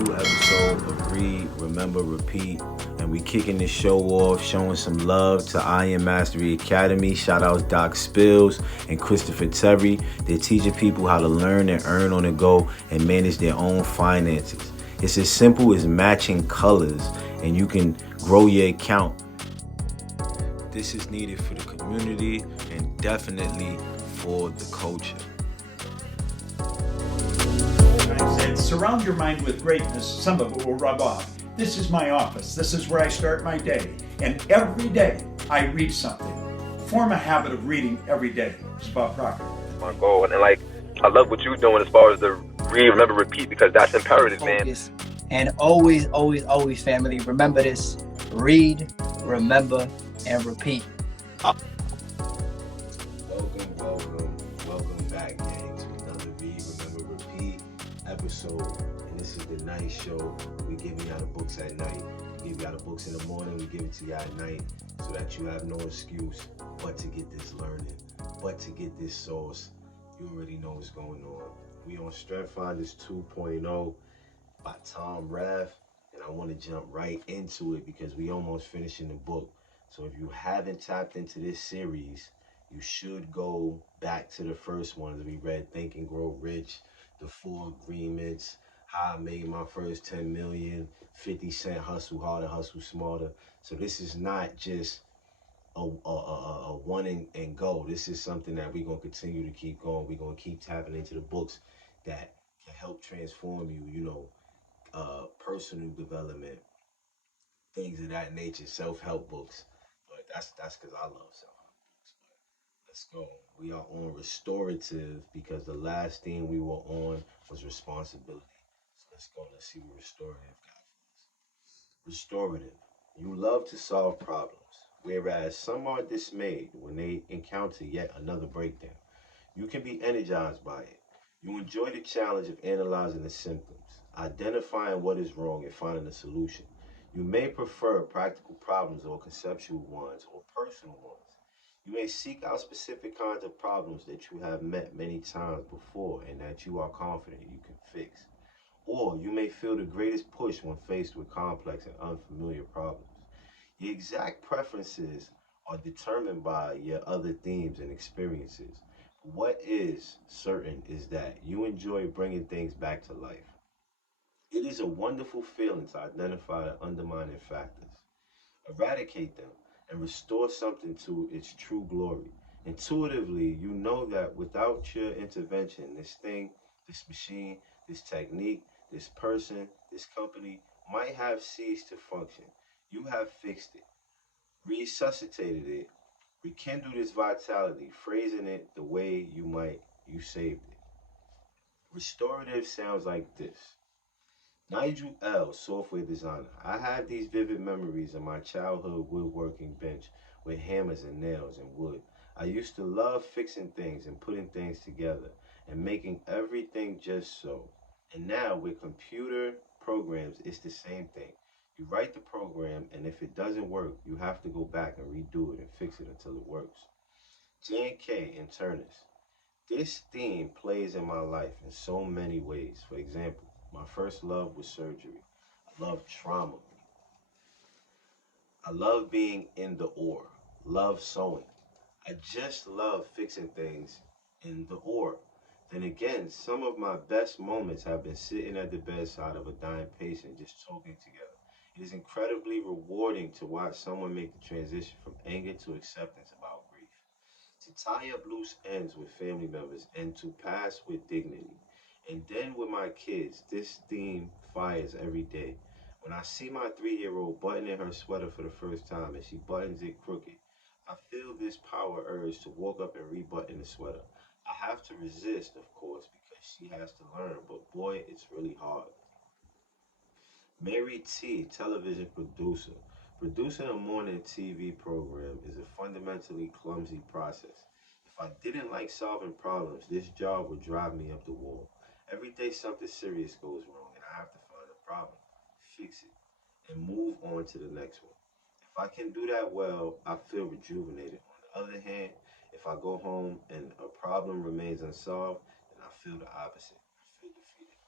new episode of Read, Remember, Repeat. And we kicking this show off, showing some love to Iron Mastery Academy. Shout out Doc Spills and Christopher Terry. They're teaching people how to learn and earn on the go and manage their own finances. It's as simple as matching colors, and you can grow your account. This is needed for the community and definitely for the culture. I said, surround your mind with greatness, some of it will rub off. This is my office. This is where I start my day. And every day I read something. Form a habit of reading every day. It's about Proctor. My goal. And I love what you're doing as far as the read, remember, repeat, because that's imperative, man. And always, always, always, family, remember this. Read, remember, and repeat. Welcome back, gang, to another Read, Remember, Repeat episode. And this is the night show. We giving y'all the books at night. We give y'all the books in the morning. We give it to y'all at night so that you have no excuse but to get this learning, but to get this source. You already know what's going on. We on Strength Finders 2.0 by Tom RATH. And I want to jump right into it because we almost finishing the book. So if you haven't tapped into this series, you should go back to the first one that we read, Think and Grow Rich, the 4 agreements, how I made my first 10 million, 50 Cent, hustle harder, hustle smarter. So this is not just a one and go. This is something that we're going to continue to keep going. We're going to keep tapping into the books that can help transform you, personal development, things of that nature, self-help books. But that's because I love self-help books. But let's go. We are on restorative because the last thing we were on was responsibility. So let's go. Let's see what restorative got for us. Restorative. You love to solve problems, whereas some are dismayed when they encounter yet another breakdown. You can be energized by it. You enjoy the challenge of analyzing the symptoms, identifying what is wrong, and finding a solution. You may prefer practical problems or conceptual ones or personal ones. You may seek out specific kinds of problems that you have met many times before and that you are confident you can fix. Or you may feel the greatest push when faced with complex and unfamiliar problems. Your exact preferences are determined by your other themes and experiences. What is certain is that you enjoy bringing things back to life. It is a wonderful feeling to identify the undermining factors, eradicate them, and restore something to its true glory. Intuitively, you know that without your intervention, this thing, this machine, this technique, this person, this company might have ceased to function. You have fixed it, resuscitated it, rekindled its vitality, phrasing it the way you saved it. Restorative sounds like this. Nigel L., software designer. I have these vivid memories of my childhood woodworking bench with hammers and nails and wood. I used to love fixing things and putting things together and making everything just so. And now with computer programs, it's the same thing. You write the program, and if it doesn't work, you have to go back and redo it and fix it until it works. J&K, internist. This theme plays in my life in so many ways. For example, my first love was surgery. I love trauma. I love being in the OR. Love sewing. I just love fixing things in the OR. Then again, some of my best moments have been sitting at the bedside of a dying patient just talking together. It is incredibly rewarding to watch someone make the transition from anger to acceptance about grief, to tie up loose ends with family members, and to pass with dignity. And then with my kids, this theme fires every day. When I see my 3-year-old buttoning her sweater for the first time and she buttons it crooked, I feel this power urge to walk up and rebutton the sweater. I have to resist, of course, because she has to learn, but boy, it's really hard. Mary T., television producer. Producing a morning TV program is a fundamentally clumsy process. If I didn't like solving problems, this job would drive me up the wall. Every day something serious goes wrong and I have to find a problem, fix it, and move on to the next one. If I can do that well, I feel rejuvenated. On the other hand, if I go home and a problem remains unsolved, then I feel the opposite. I feel defeated.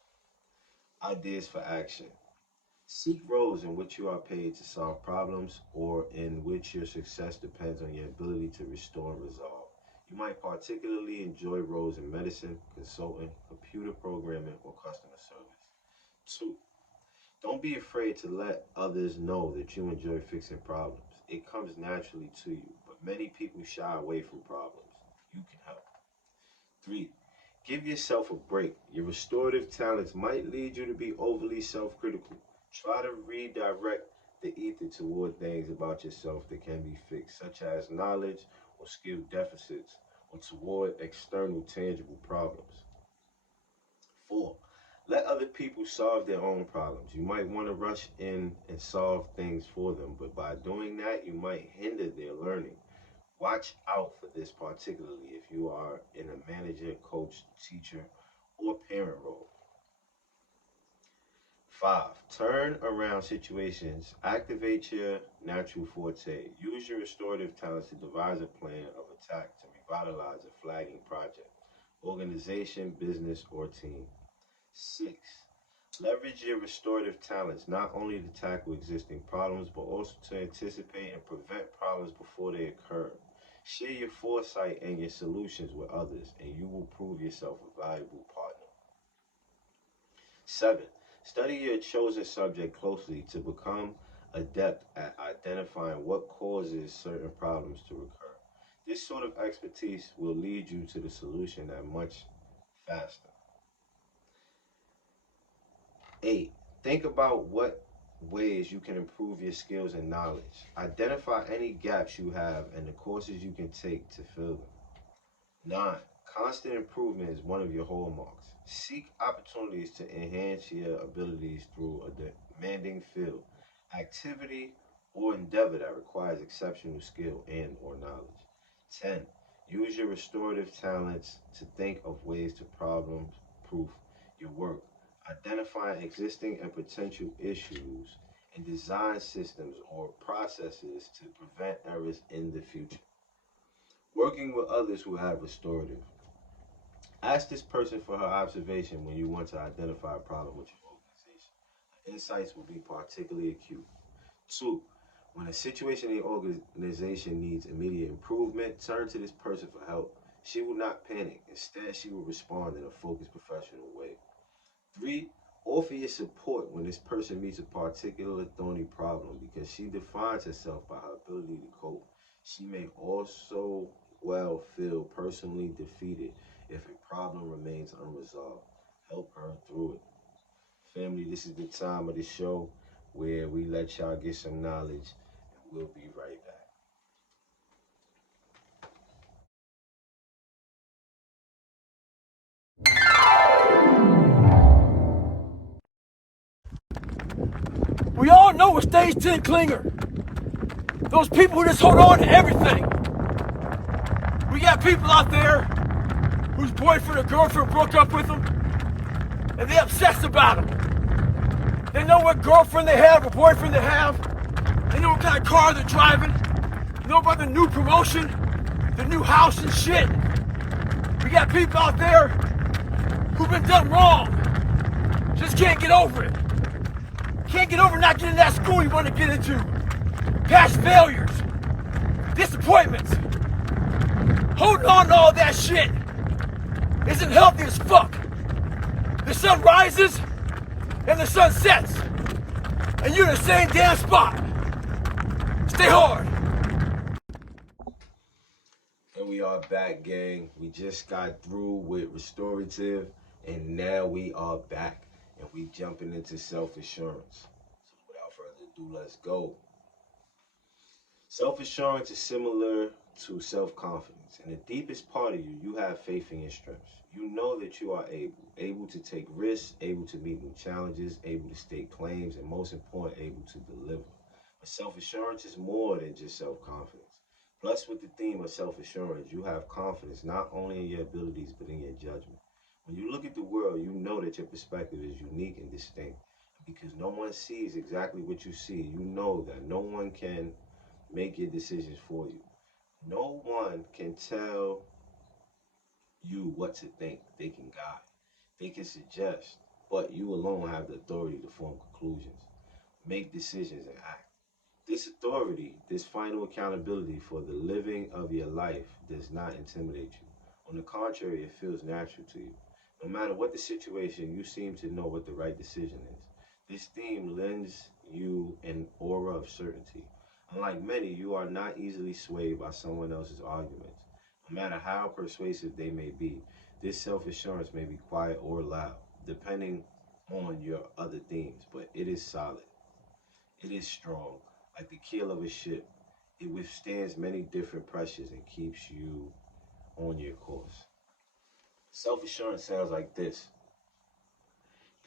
Ideas for action. Seek roles in which you are paid to solve problems or in which your success depends on your ability to restore and resolve. You might particularly enjoy roles in medicine, consulting, computer programming, or customer service. Two, don't be afraid to let others know that you enjoy fixing problems. It comes naturally to you, but many people shy away from problems. You can help. Three, give yourself a break. Your restorative talents might lead you to be overly self critical. Try to redirect the ether toward things about yourself that can be fixed, such as knowledge or skill deficits, or toward external tangible problems. Four, let other people solve their own problems. You might want to rush in and solve things for them, but by doing that, you might hinder their learning. Watch out for this, particularly if you are in a manager, coach, teacher, or parent role. Five, turn around situations. Activate your natural forte. Use your restorative talents to devise a plan of attack to revitalize a flagging project, organization, business, or team. Six, leverage your restorative talents not only to tackle existing problems, but also to anticipate and prevent problems before they occur. Share your foresight and your solutions with others, and you will prove yourself a valuable partner. Seven, study your chosen subject closely to become adept at identifying what causes certain problems to recur. This sort of expertise will lead you to the solution that much faster. Eight, think about what ways you can improve your skills and knowledge. Identify any gaps you have and the courses you can take to fill them. Nine, constant improvement is one of your hallmarks. Seek opportunities to enhance your abilities through a demanding field, activity, or endeavor that requires exceptional skill and or knowledge. 10. Use your restorative talents to think of ways to problem proof your work, identifying existing and potential issues, and design systems or processes to prevent errors in the future. Working with others who have restorative. Ask this person for her observation when you want to identify a problem with your organization. Her insights will be particularly acute. Two, when a situation in the organization needs immediate improvement, turn to this person for help. She will not panic. Instead, she will respond in a focused, professional way. Three, offer your support when this person meets a particular thorny problem because she defines herself by her ability to cope. She may also well feel personally defeated if a problem remains unresolved. Help her through it. Family, this is the time of the show where we let y'all get some knowledge, and we'll be right back. We all know a stage 10 clinger. Those people who just hold on to everything. We got people out there whose boyfriend or girlfriend broke up with them, and they obsessed about them. They know what girlfriend they have or boyfriend they have. They know what kind of car they're driving. They know about the new promotion, the new house and shit. We got people out there who've been done wrong. Just can't get over it. Can't get over not getting that school you want to get into. Past failures. Disappointments. Holding on to all that shit isn't healthy as fuck. The sun rises and the sun sets. And you're in the same damn spot. Stay hard. And we are back, gang. We just got through with restorative, and now we are back, and we jumping into self-assurance. So without further ado, let's go. Self-assurance is similar to self-confidence. In the deepest part of you, you have faith in your strengths. You know that you are able to take risks, able to meet new challenges, able to state claims, and most important, able to deliver. But self-assurance is more than just self-confidence. Plus, with the theme of self-assurance, you have confidence not only in your abilities, but in your judgment. When you look at the world, you know that your perspective is unique and distinct. Because no one sees exactly what you see, you know that no one can make your decisions for you. No one can tell you what to think. They can guide. They can suggest, but you alone have the authority to form conclusions, make decisions, and act. This authority, this final accountability for the living of your life, does not intimidate you. On the contrary, it feels natural to you. No matter what the situation, you seem to know what the right decision is. This theme lends you an aura of certainty. Unlike many, you are not easily swayed by someone else's arguments. No matter how persuasive they may be, this self assurance may be quiet or loud, depending on your other themes, but it is solid. It is strong, like the keel of a ship. It withstands many different pressures and keeps you on your course. Self assurance sounds like this: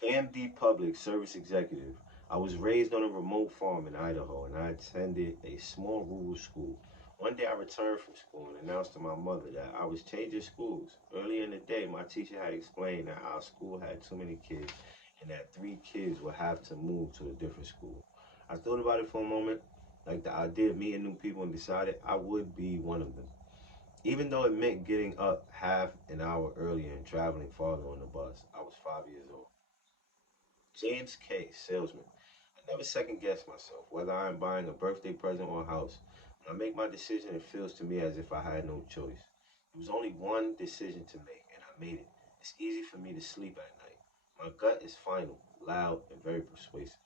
PMD Public Service Executive. I was raised on a remote farm in Idaho and I attended a small rural school. One day I returned from school and announced to my mother that I was changing schools. Earlier in the day, my teacher had explained that our school had too many kids and that 3 kids would have to move to a different school. I thought about it for a moment, like the idea of meeting new people, and decided I would be one of them. Even though it meant getting up half an hour earlier and traveling farther on the bus, I was 5 years old. James K., salesman. I never second guess myself, whether I am buying a birthday present or a house. When I make my decision, it feels to me as if I had no choice. There was only one decision to make, and I made it. It's easy for me to sleep at night. My gut is final, loud, and very persuasive.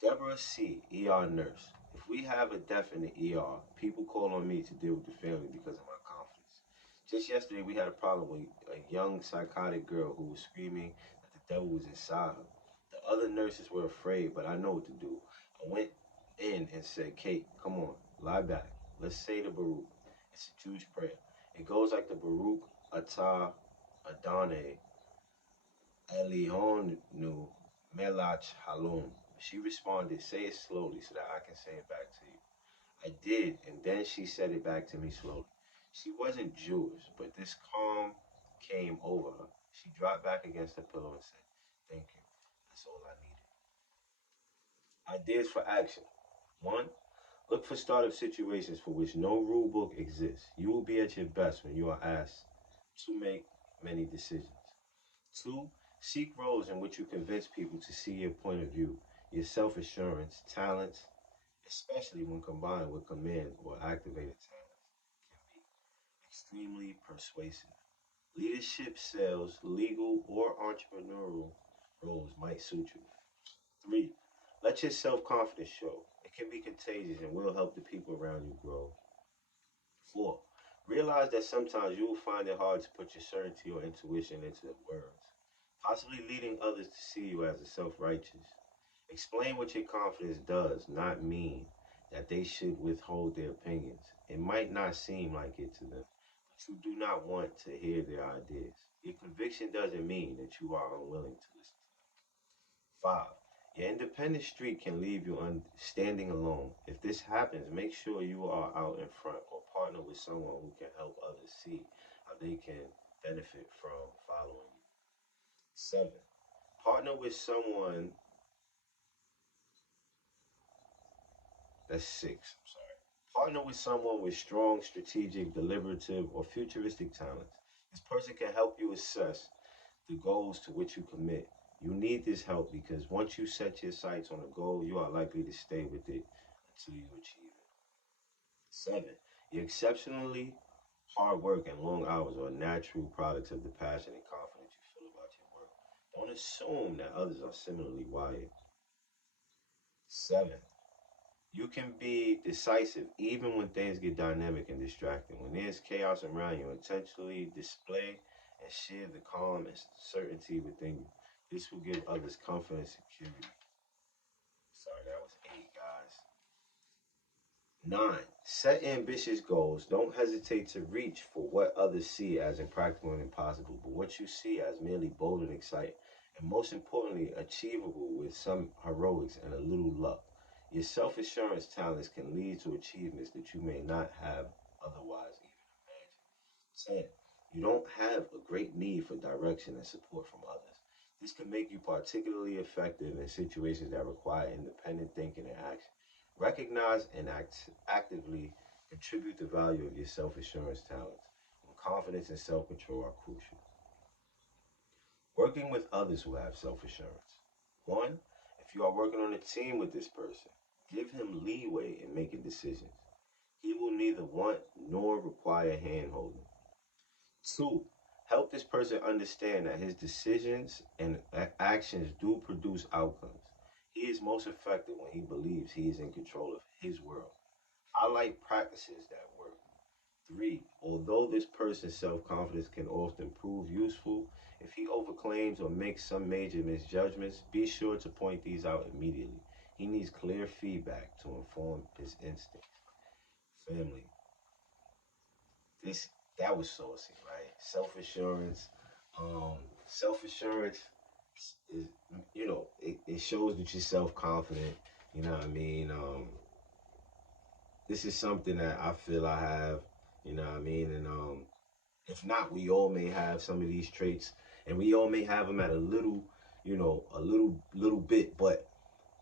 Deborah C., ER nurse. If we have a death in the ER, people call on me to deal with the family because of my confidence. Just yesterday, we had a problem with a young psychotic girl who was screaming that the devil was inside her. The other nurses were afraid, but I know what to do. I went in and said, Kate, come on, lie back. Let's say the Baruch. It's a Jewish prayer. It goes like the Baruch Atah Adonai Elionu Melach Halom. She responded, say it slowly so that I can say it back to you. I did, and then she said it back to me slowly. She wasn't Jewish, but this calm came over her. She dropped back against the pillow and said, thank you. That's all I needed. Ideas for action. 1. Look for startup situations for which no rule book exists. You will be at your best when you are asked to make many decisions. 2. Seek roles in which you convince people to see your point of view. Your self-assurance, talents, especially when combined with command or activated talents, can be extremely persuasive. Leadership, sales, legal, or entrepreneurial roles might suit you. 3. Let your self-confidence show. It can be contagious and will help the people around you grow. 4. Realize that sometimes you will find it hard to put your certainty or intuition into words, possibly leading others to see you as a self-righteous. Explain what your confidence does not mean that they should withhold their opinions. It might not seem like it to them, but you do not want to hear their ideas. Your conviction doesn't mean that you are unwilling to listen to them. 5. Your independent streak can leave you standing alone. If this happens, make sure you are out in front or partner with someone who can help others see how they can benefit from following you. 7. Partner with someone. That's 6. I'm sorry. Partner with someone with strong strategic, deliberative, or futuristic talents. This person can help you assess the goals to which you commit. You need this help because once you set your sights on a goal, you are likely to stay with it until you achieve it. 7. Your exceptionally hard work and long hours are natural products of the passion and confidence you feel about your work. Don't assume that others are similarly wired. 7. You can be decisive even when things get dynamic and distracting. When there's chaos around you, intentionally display and share the calm and certainty within you. This will give others confidence and security. Sorry, that was 8, guys. 9. Set ambitious goals. Don't hesitate to reach for what others see as impractical and impossible, but what you see as merely bold and exciting, and most importantly, achievable with some heroics and a little luck. Your self-assurance talents can lead to achievements that you may not have otherwise even imagined. 10. You don't have a great need for direction and support from others. This can make you particularly effective in situations that require independent thinking and action. Recognize and actively contribute the value of your self-assurance talents when confidence and self-control are crucial. Working with others will have self-assurance. One, if you are working on a team with this person, give him leeway in making decisions. He will neither want nor require handholding. Two, help this person understand that his decisions and actions do produce outcomes. He is most effective when he believes he is in control of his world. Highlight practices that work. Three, although this person's self confidence can often prove useful, if he overclaims or makes some major misjudgments, be sure to point these out immediately. He needs clear feedback to inform his instincts. Family, this that was saucy, right? Self assurance is, it shows that you're self confident. You know what I mean? This is something that I feel I have. You know what I mean? And if not, we all may have some of these traits, and we all may have them at a little, a little bit. But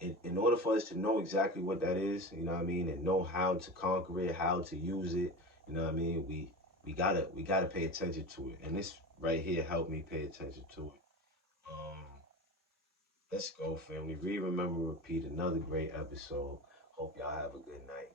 in order for us to know exactly what that is, you know what I mean, and know how to conquer it, how to use it, you know what I mean, we gotta pay attention to it. And this right here helped me pay attention to it. Um, let's go, family. Read, remember, repeat. Another great episode. Hope y'all have a good night.